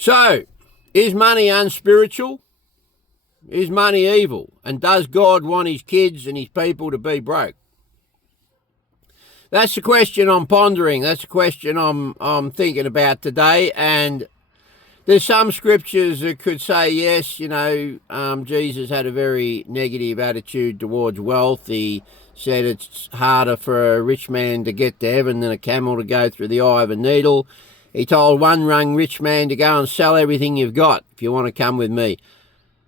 So, is money unspiritual? Is money evil? And does God want his kids and his people to be broke? That's the question I'm pondering. That's the question I'm thinking about today. And there's some scriptures that could say, yes, Jesus had a very negative attitude towards wealth. He said it's harder for a rich man to get to heaven than a camel to go through the eye of a needle. He told one young rich man to go and sell everything you've got if you want to come with me.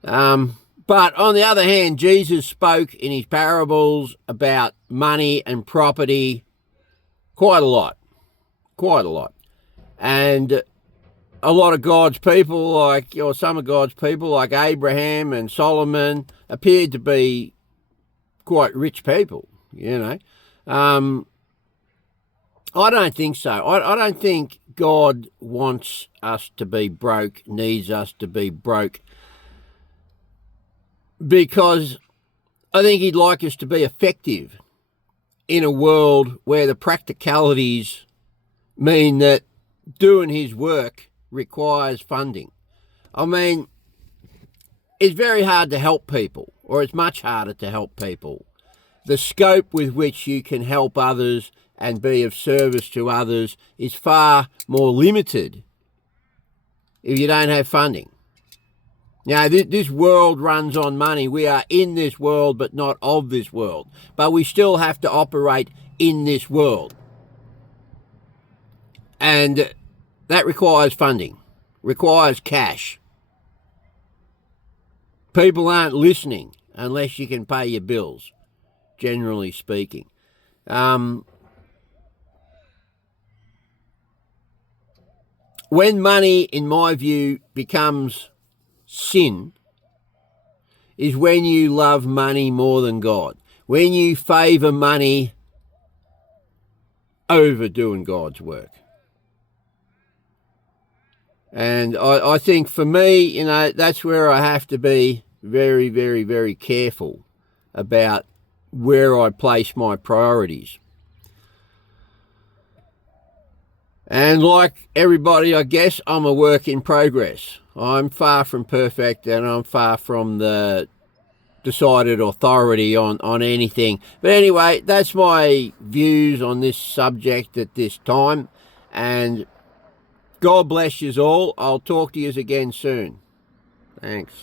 But on the other hand, Jesus spoke in his parables about money and property quite a lot. And a lot of God's people, some of God's people, like Abraham and Solomon, appeared to be quite rich people, I don't think so. I don't think God wants us to be broke, needs us to be broke, because I think he'd like us to be effective in a world where the practicalities mean that doing his work requires funding. I mean, it's very hard to help people, or it's much harder to help people. The scope with which you can help others and be of service to others is far more limited if you don't have funding. Now, this world runs on money. We are in this world, but not of this world. But we still have to operate in this world. And that requires funding, requires cash. People aren't listening unless you can pay your bills, generally speaking. When money, in my view, becomes sin, is when you love money more than God. When you favour money over doing God's work. And I think for me, that's where I have to be very, very, very careful about where I place my priorities. And like everybody, I guess, I'm a work in progress. I'm far from perfect, and I'm far from the decided authority on anything. But anyway, that's my views on this subject at this time. And God bless you all. I'll talk to you again soon. Thanks.